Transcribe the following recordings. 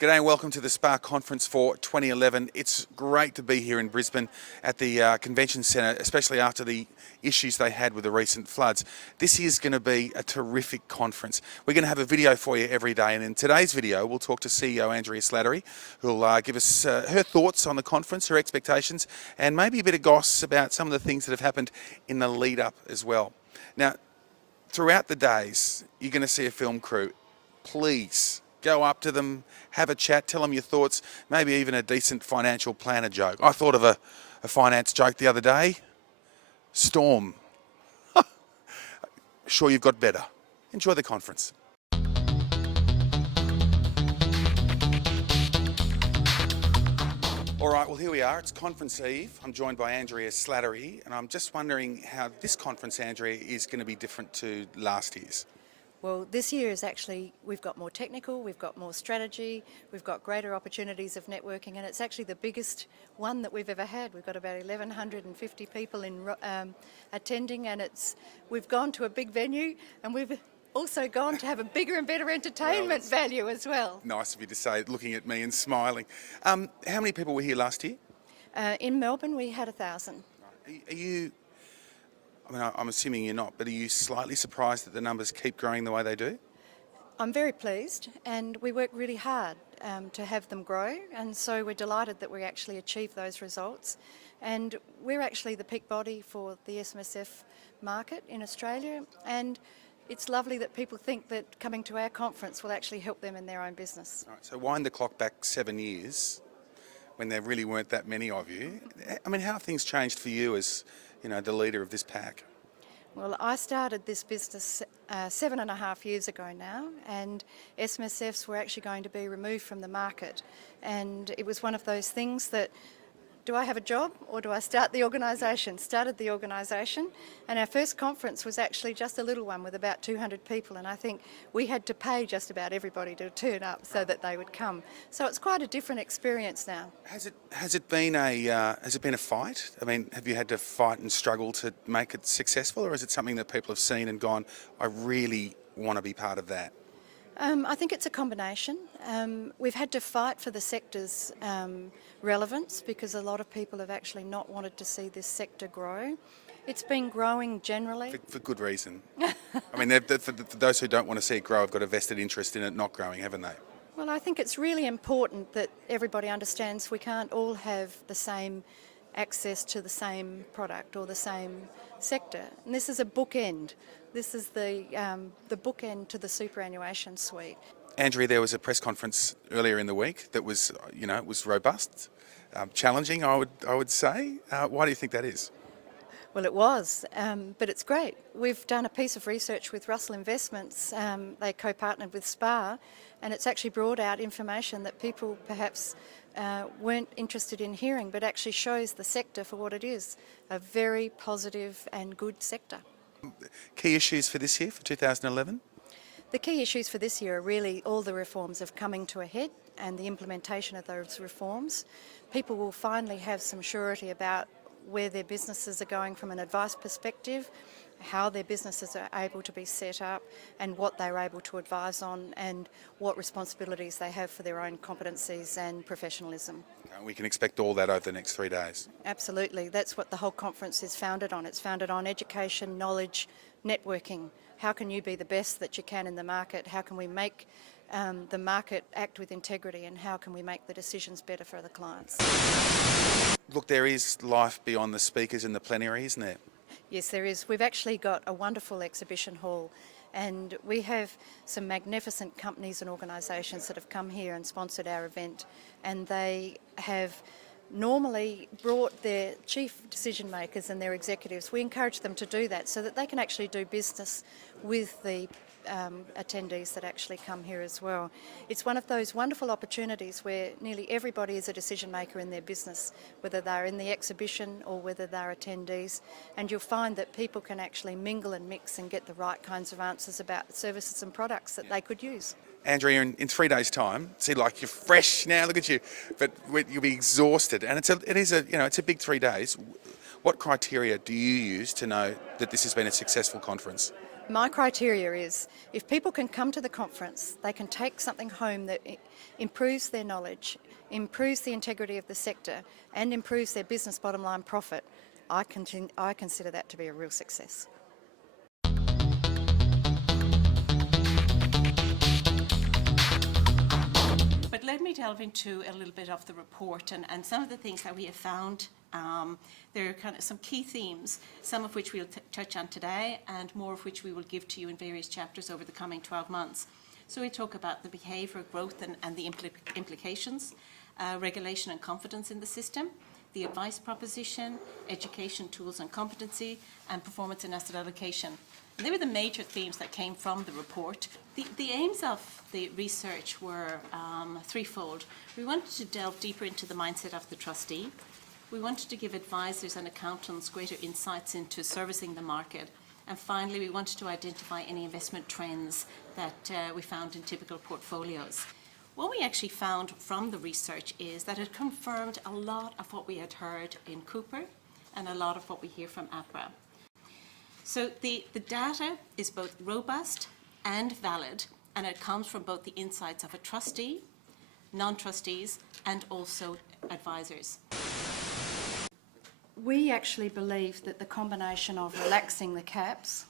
G'day and welcome to the SPA conference for 2011. It's great to be here in Brisbane at the Convention Centre, especially after the issues they had with the recent floods. This is going to be a terrific conference. We're going to have a video for you every day, and in today's video we'll talk to CEO Andrea Slattery, who'll give us her thoughts on the conference, her expectations, and maybe a bit of goss about some of the things that have happened in the lead up as well. Now, throughout the days, you're going to see a film crew. Please go up to them, have a chat, tell them your thoughts, maybe even a decent financial planner joke. I thought of a finance joke the other day. Storm. Sure you've got better. Enjoy the conference. All right, well, here we are. It's conference eve. I'm joined by Andrea Slattery, and I'm just wondering how this conference, Andrea, is going to be different to last year's. Well, this year is actually, we've got more technical, we've got more strategy, we've got greater opportunities of networking, and it's actually the biggest one that we've ever had. We've got about 1,150 people attending, and we've gone to a big venue, and we've also gone to have a bigger and better entertainment value as well. Nice of you to say, looking at me and smiling. How many people were here last year? In Melbourne, we had 1,000. Are you... I mean, I'm assuming you're not, but are you slightly surprised that the numbers keep growing the way they do? I'm very pleased, and we work really hard to have them grow, and so we're delighted that we actually achieved those results. And we're actually the peak body for the SMSF market in Australia, and it's lovely that people think that coming to our conference will actually help them in their own business. Right, so wind the clock back 7 years, when there really weren't that many of you. I mean, how have things changed for you as the leader of this pack? Well, I started this business 7.5 years ago now, and SMSFs were actually going to be removed from the market. And it was one of those things that, do I have a job or do I start the organisation? Started the organisation, and our first conference was actually just a little one with about 200 people, and I think we had to pay just about everybody to turn up so that they would come. So it's quite a different experience now. Has it been a fight? I mean, have you had to fight and struggle to make it successful, or is it something that people have seen and gone, I really want to be part of that? I think it's a combination. We've had to fight for the sector's relevance because a lot of people have actually not wanted to see this sector grow. It's been growing generally. For good reason. I mean, for those who don't want to see it grow, have got a vested interest in it not growing, haven't they? Well, I think it's really important that everybody understands we can't all have the same access to the same product or the same sector. And this is a bookend. This is the bookend to the superannuation suite. Andrea, there was a press conference earlier in the week that was, it was robust, challenging, I would say. Why do you think that is? Well, it was, but it's great. We've done a piece of research with Russell Investments. They co-partnered with SPA, and it's actually brought out information that people perhaps weren't interested in hearing, but actually shows the sector for what it is, a very positive and good sector. Key issues for this year, for 2011? The key issues for this year are really all the reforms of coming to a head and the implementation of those reforms. People will finally have some surety about where their businesses are going from an advice perspective, how their businesses are able to be set up and what they're able to advise on and what responsibilities they have for their own competencies and professionalism. We can expect all that over the next 3 days. Absolutely. That's what the whole conference is founded on. It's founded on education, knowledge, networking. How can you be the best that you can in the market? How can we make the market act with integrity, and how can we make the decisions better for the clients? Look, there is life beyond the speakers and the plenary, isn't there? Yes, there is. We've actually got a wonderful exhibition hall, and we have some magnificent companies and organisations that have come here and sponsored our event, and they have normally brought their chief decision makers and their executives. We encourage them to do that so that they can actually do business with the attendees that actually come here as well. It's one of those wonderful opportunities where nearly everybody is a decision maker in their business, whether they're in the exhibition or whether they're attendees, and you'll find that people can actually mingle and mix and get the right kinds of answers about services and products that they could use. Andrea, in 3 days' time, see, like, you're fresh now, look at you, but you'll be exhausted, and it's a big 3 days. What criteria do you use to know that this has been a successful conference? My criteria is if people can come to the conference, they can take something home that improves their knowledge, improves the integrity of the sector, and improves their business bottom line profit. I consider that to be a real success. But let me delve into a little bit of the report and some of the things that we have found. There are kind of some key themes, some of which we'll touch on today and more of which we will give to you in various chapters over the coming 12 months. So we talk about the behaviour, growth and the implications, regulation and confidence in the system, the advice proposition, education, tools and competency, and performance and asset allocation. And they were the major themes that came from the report. The aims of the research were threefold. We wanted to delve deeper into the mindset of the trustee. We wanted to give advisors and accountants greater insights into servicing the market. And finally, we wanted to identify any investment trends that we found in typical portfolios. What we actually found from the research is that it confirmed a lot of what we had heard in Cooper and a lot of what we hear from APRA. So the data is both robust and valid, and it comes from both the insights of a trustee, non-trustees, and also advisors. We actually believe that the combination of relaxing the caps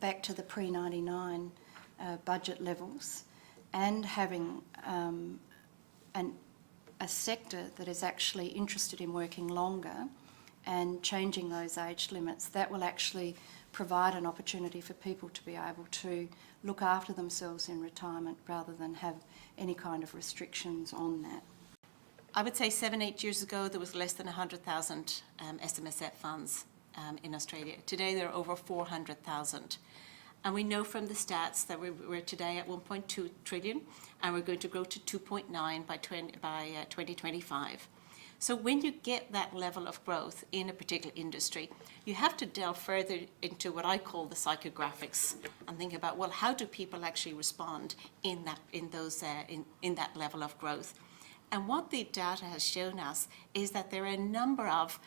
back to the pre-99 budget levels and having a sector that is actually interested in working longer and changing those age limits, that will actually provide an opportunity for people to be able to look after themselves in retirement rather than have any kind of restrictions on that. I would say 7-8 years ago there was less than 100,000 SMSF funds in Australia. Today there are over 400,000. And we know from the stats that we're today at 1.2 trillion and we're going to grow to 2.9 by 2025. So when you get that level of growth in a particular industry, you have to delve further into what I call the psychographics and think about, well, how do people actually respond in that level of growth? And what the data has shown us is that there are a number of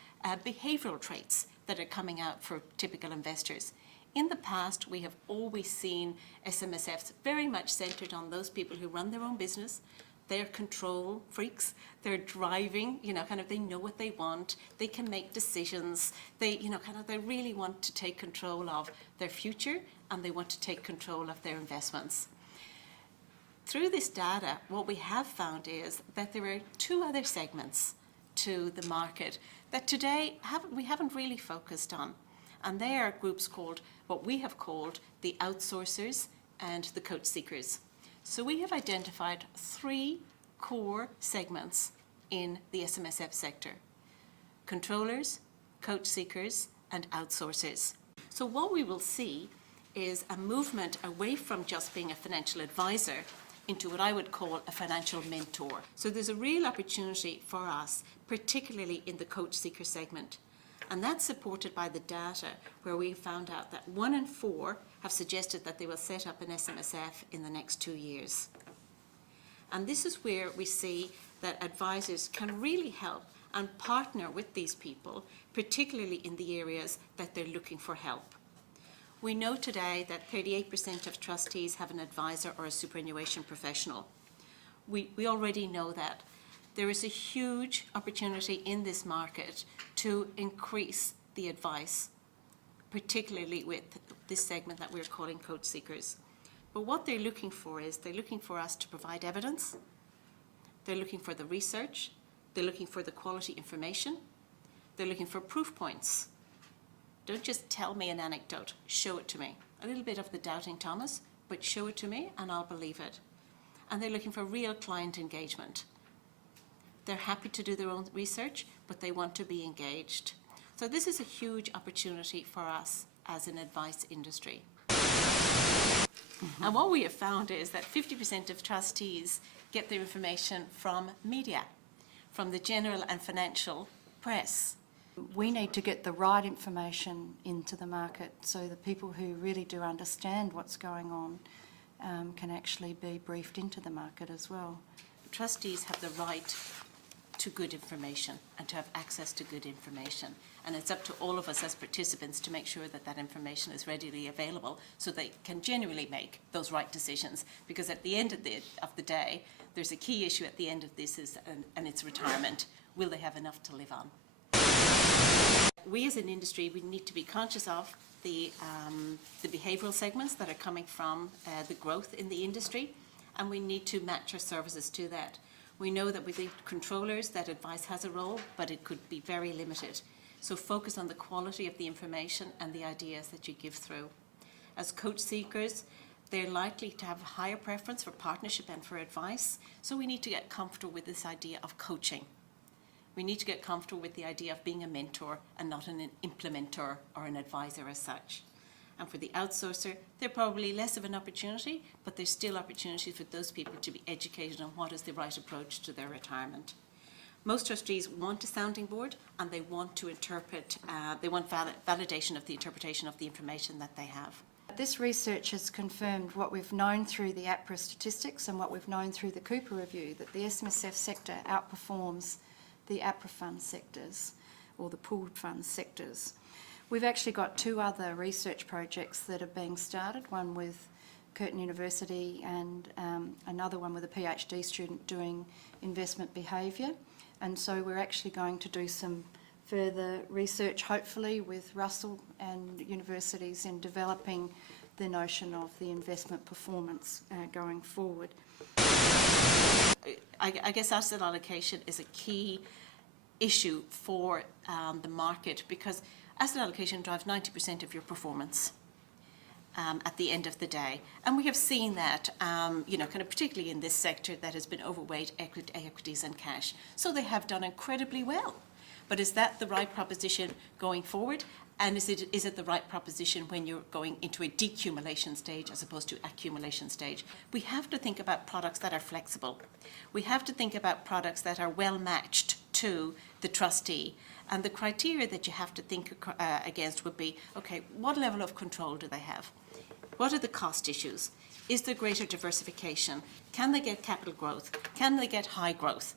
behavioural traits that are coming out for typical investors. In the past, we have always seen SMSFs very much centred on those people who run their own business. They're control freaks. They're driving, they know what they want. They can make decisions. They really want to take control of their future and they want to take control of their investments. Through this data, what we have found is that there are two other segments to the market that today we haven't really focused on. And they are groups called, what we have called, the outsourcers and the coach seekers. So we have identified 3 core segments in the SMSF sector: controllers, coach seekers, and outsourcers. So what we will see is a movement away from just being a financial advisor into what I would call a financial mentor. So there's a real opportunity for us, particularly in the coach seeker segment. And that's supported by the data where we found out that 1 in 4 have suggested that they will set up an SMSF in the next 2 years. And this is where we see that advisors can really help and partner with these people, particularly in the areas that they're looking for help. We know today that 38% of trustees have an advisor or a superannuation professional. We already know that. There is a huge opportunity in this market to increase the advice, particularly with this segment that we're calling coach seekers. But what they're looking for is they're looking for us to provide evidence, they're looking for the research, they're looking for the quality information, they're looking for proof points. Don't just tell me an anecdote, show it to me. A little bit of the doubting Thomas, but show it to me and I'll believe it. And they're looking for real client engagement. They're happy to do their own research, but they want to be engaged. So this is a huge opportunity for us as an advice industry. And what we have found is that 50% of trustees get their information from media, from the general and financial press. We need to get the right information into the market so the people who really do understand what's going on can actually be briefed into the market as well. Trustees have the right to good information and to have access to good information. And it's up to all of us as participants to make sure that that information is readily available so they can genuinely make those right decisions. Because at the end of the day, there's a key issue at the end of this, and it's retirement. Will they have enough to live on? We as an industry, we need to be conscious of the behavioural segments that are coming from the growth in the industry, and we need to match our services to that. We know that with the controllers that advice has a role, but it could be very limited. So focus on the quality of the information and the ideas that you give through. As coach seekers, they're likely to have a higher preference for partnership and for advice, so we need to get comfortable with this idea of coaching. We need to get comfortable with the idea of being a mentor and not an implementer or an advisor as such. And for the outsourcer, they're probably less of an opportunity, but there's still opportunity for those people to be educated on what is the right approach to their retirement. Most trustees want a sounding board, and they want to interpret, they want validation of the interpretation of the information that they have. This research has confirmed what we've known through the APRA statistics and what we've known through the Cooper review, that the SMSF sector outperforms the APRA fund sectors, or the pooled fund sectors. We've actually got two other research projects that are being started, one with Curtin University and another one with a PhD student doing investment behaviour. And so we're actually going to do some further research, hopefully, with Russell and universities in developing the notion of the investment performance going forward. I guess asset allocation is a key issue for the market, because asset allocation drives 90% of your performance at the end of the day. And we have seen that, kind of particularly in this sector that has been overweight equities and cash. So they have done incredibly well. But is that the right proposition going forward? And is it the right proposition when you're going into a decumulation stage as opposed to accumulation stage? We have to think about products that are flexible. We have to think about products that are well matched to the trustee. And the criteria that you have to think against would be, okay, what level of control do they have? What are the cost issues? Is there greater diversification? Can they get capital growth? Can they get high growth?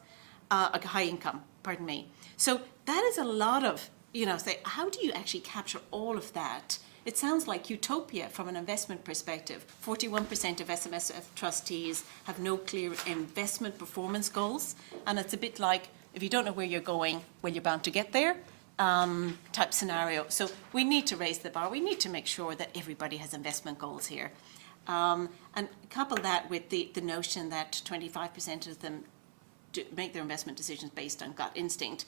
High income, pardon me. So that is a lot of, say, how do you actually capture all of that? It sounds like utopia from an investment perspective. 41% of SMSF trustees have no clear investment performance goals. And it's a bit like, if you don't know where you're going, well, you're bound to get there, type scenario. So we need to raise the bar. We need to make sure that everybody has investment goals here. And couple that with the notion that 25% of them make their investment decisions based on gut instinct.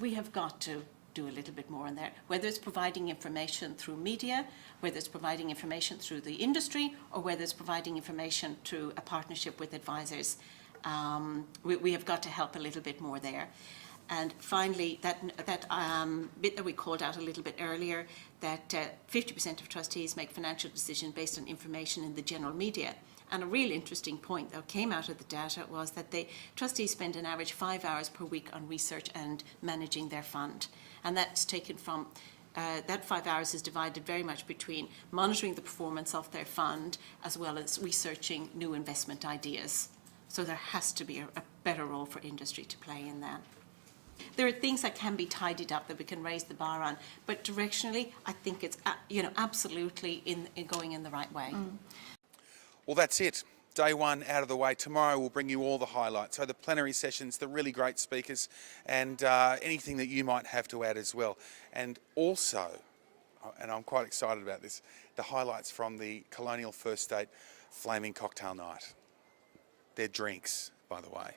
We have got to do a little bit more on that, whether it's providing information through media, whether it's providing information through the industry, or whether it's providing information through a partnership with advisors. We have got to help a little bit more there. And finally, that bit that we called out a little bit earlier, that 50% of trustees make financial decisions based on information in the general media. And a real interesting point that came out of the data was that trustees spend an average 5 hours per week on research and managing their fund. And that's taken from, that 5 hours is divided very much between monitoring the performance of their fund as well as researching new investment ideas. So there has to be a better role for industry to play in that. There are things that can be tidied up that we can raise the bar on, but directionally, I think it's absolutely in going in the right way. Well, that's it. Day one out of the way. Tomorrow we'll bring you all the highlights. So the plenary sessions, the really great speakers, and anything that you might have to add as well. And also, and I'm quite excited about this, the highlights from the Colonial First State Flaming Cocktail Night. They're drinks, by the way.